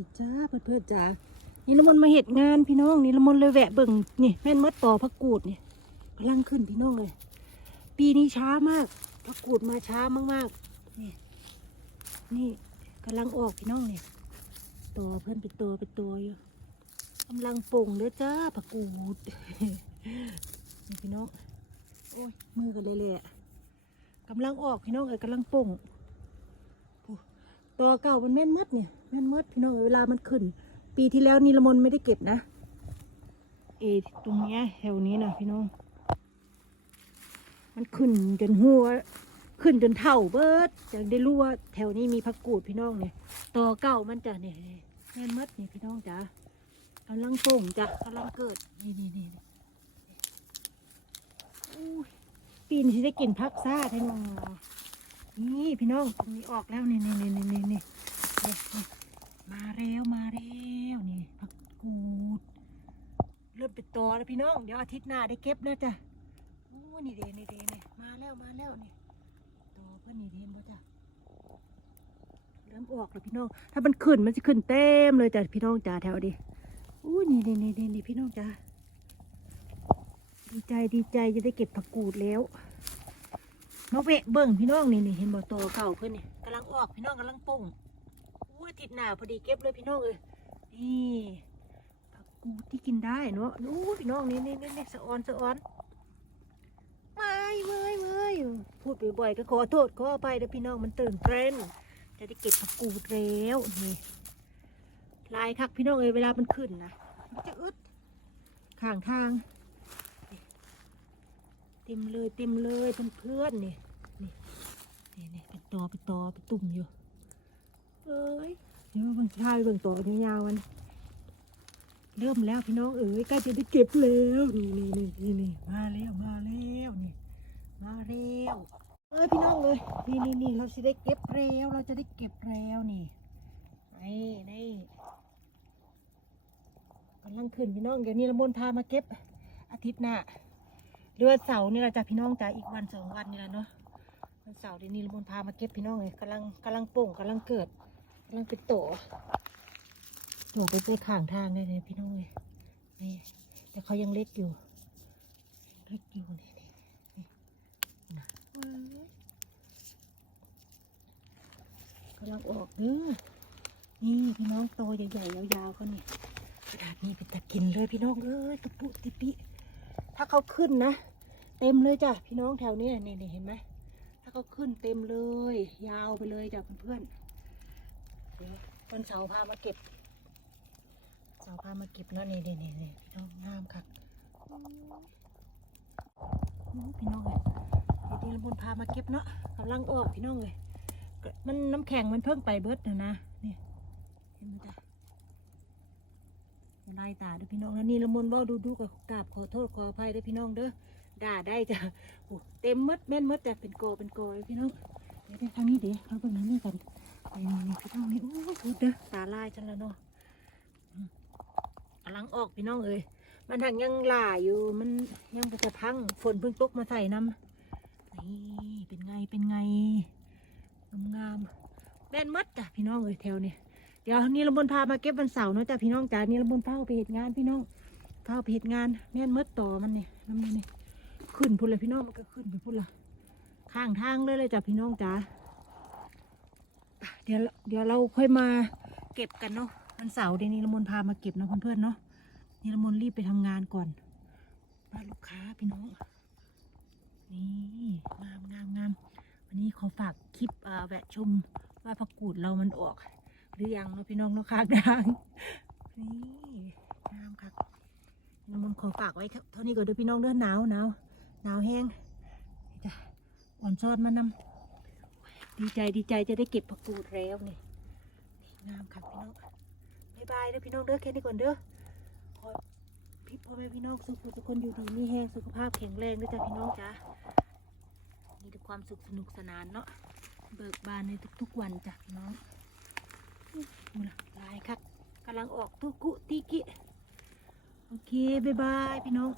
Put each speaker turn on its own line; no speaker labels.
ดีจ้าเพื่อนๆจ้านี่ละมนมาเหตุงานพี่น้องนี่ละมนเลยแวะเบิ่งนี่แม่นมดต่อพักกูดเนี่ยกำลังขึ้นพี่น้องเลย ปีนี้ช้ามากพักกูดมาช้ามากๆนี่นี่กำลังออกพี่น้องเนี่ยตัวเพื่อนเป็นตัวเป็นตัวอยู่กำลังป่งเลยจ้าพักกูดนี่พี่น้องโอ้ยมือกันเลยเลยกำลังออกพี่น้องเอ้ยกำลังป่ง ตัวเก่ามันแม่นมดเนี่ยแม่นมดพี่น้องเวลามันขึ้น ปีที่แล้วนีละมนไม่ได้เก็บนะ เอตรงเนี้ยแถวนี้นะพี่น้อง มันขึ้นจนหัว ขึ้นจนเท่าเบิดจะได้รู้ว่าแถวนี้มีผักกูดพี่น้องเนี่ยตัวเก่ามันจะเนี่ยแม่นมดเนี่ยพี่น้องจ๋ากำลังโป่งจ้ะกำลังเกิดนี่นี่นี่ปีนี้สิได้กินพักซ่าแท้งอ นี่พี่น้องตรงนี้ออกแล้วนี่นี่นี่นี่นี่นี่มาเร็วมาเร็วนี่ผักกูดเริ่มเป็นตัวแล้วพี่น้องเดี๋ยวอาทิตย์หน้าได้เก็บนะจ๊ะโอ้นี่เดนี่เดนี่มาแล้วมาแล้วนี่ตัวเพื่อนนี่เดนบ่จ้ะเริ่มออกแล้วพี่น้อง ถ้ามันขึ้นมันจะขึ้นเต็มเลยจ้ะพี่น้องจ้าแถวดิอ้นี่นี่นี่นี่พี่น้องจ้าดีใจดีใจจะได้เก็บผักกูดแล้ว มาเวะเบิ่งพี่น้องนี่นี่เห็นบ่ตัวเก่าเพิ่นนี่กำลังออกพี่น้องกำลังปุ่งอู้ติดหนาพอดีเก็บเลยพี่น้องเอ้ยนี่ผักกูที่กินได้เนาะอู้พี่น้องนี่นี่นี่สะออนสะออนไม่เว้ยเว้ยพูดบ่อยๆก็ขอโทษขออภัยเด้อพี่น้องมันตื่นเต้นจะได้เก็บผักกูดแล้วนี่ลายคักพี่น้องเอ้ยเวลามันขึ้นนะมันจะอึดข้างทาง ต็มเลยเต็มเลยเพื่อนๆนี่นี่นี่นี่เป็นตอเป็นตอเป็นตุ่มอยู่เอ้ยเดี๋ยวบางชายเบิ่งตัวยาวๆมันเริ่มแล้วพี่น้องเอ๋ยใกล้จะได้เก็บแล้วนี่นี่นี่นี่นี่มาแล้วมาแล้วนี่มาแล้วเอ้ยพี่น้องเลยนี่นี่นี่เราจะได้เก็บแล้วเราจะได้เก็บแล้วนี่นี่นี่กำลังขึ้นพี่น้องเดี๋ยวนี้ละมนพามาเก็บอาทิตย์หน้า เรือนเสาร์นี่แหละจ้ะพี่น้องจ้ะอีกวันสองวันนี่แหละเนาะวันเสาร์เดี๋ยวนี้ละมนพามาเก็บพี่น้องเลยกำลังกำลังโป่งกำลังเกิดกำลังเป็นโตโตไปไปข้างทางเลยเนี่ยพี่น้องเลยนี่แต่เขายังเล็กอยู่เล็กอยู่นี่นี่นี่นะกำลังออกเด้อนี่พี่น้องโตใหญ่ๆยาวๆก็นี่กระดาษนี้เป็นตะกินเลยพี่น้องเอ้ยตะปุติปิถ้าเขาขึ้นนะ เต็มเลยจ้ะพี่น้องแถวนี้นี่นี่เห็นไหมถ้าเขาขึ้นเต็มเลย ยาวไปเลยจ้ะเพื่อนๆเดี๋ยววันเสาร์พามาเก็บเสาร์พามาเก็บเนาะนี่นี่นี่นี่พี่น้องงามค่ะพี่น้องเลยเดี๋ยนี้ละมุนพามาเก็บเนาะกำลังออกพี่น้องเลยมันน้ำแข็งมันเพิ่งไปเบิดนะนะนี่เห็นไหมจ้ะลายตาเด้อพี่น้องแล้วนี่ละมุนว่าดูดูกับกราบขอโทษขออภัยเด้อพี่น้องเด้อ ด่าได้จ้ะโอ้เต็มมดแม่นมดจ้ะเป็นโกเป็นโกเลยพี่น้องเดี๋ยวทางนี้เดี๋ยวเราเบิ่งทางนี้กันนี่นี่พี่น้องนี่โอ้ยพูดเด้อตาลายจังแล้วเนาะกำลังออกพี่น้องเอ้ยมันทางยังหล่าอยู่มันยังจะพังฝนเพิ่งตกมาใส่น้ำนี่เป็นไงเป็นไงงามแม่นมดจ้ะพี่น้องเอ้ยแถวนี้เดี๋ยวนี่ละบนพามาเก็บวันเสาร์เนาะจ้ะพี่น้องจ้านี่ละบนเฝ้าไปเหตุงานพี่น้องเฝ้าไปเหตุงานแม่นมดต่อมันเนี่ยน้ำมันนี่ ขึ้นพุ่นเลยพี่น้องมันก็ขึ้นไปพุ่นละข้างทางเลยเลยจ้ะพี่น้องจ้าเดี๋ยวเดี๋ยวเราค่อยมาเก็บกันเนาะวันเสาร์เดี๋ยวนี้ละมนพามาเก็บเนะเพื่อนๆเนาะนี่ละมนรีบไปทำงานก่อนบ้านลูกค้าพี่น้อง นี่งามงามงามวันนี้ขอฝากคลิปแวะชมว่าผักกูดเรามันออก หรือยังเนาะพี่น้องเนาะคางดังนี่งามครับน้ำมันขอฝากไว้เท่านี้ก่อนเด้อพี่น้องเด้อหนาวหนาว หนาวแห้งจ้ะอ่อนซอดมานำดีใจดีใจจะได้เก็บผักกูดแล้วนี่นี่งามครับพี่น้องบายบายเด้อพี่น้องเด้อแค่นี้ก่อนเด้อขอพี่พ่อแม่พี่น้องสุขทุกคนอยู่ดีมีแห้งสุขภาพแข็งแรงด้วยจ้ะพี่น้องจ้ะมีแต่ความสุขสนุกสนานเนาะเบิกบานในทุกๆวันจ้ะพี่น้องมูละลายครับกำลังออกตุกุติกิโอเคบายบายพี่น้อง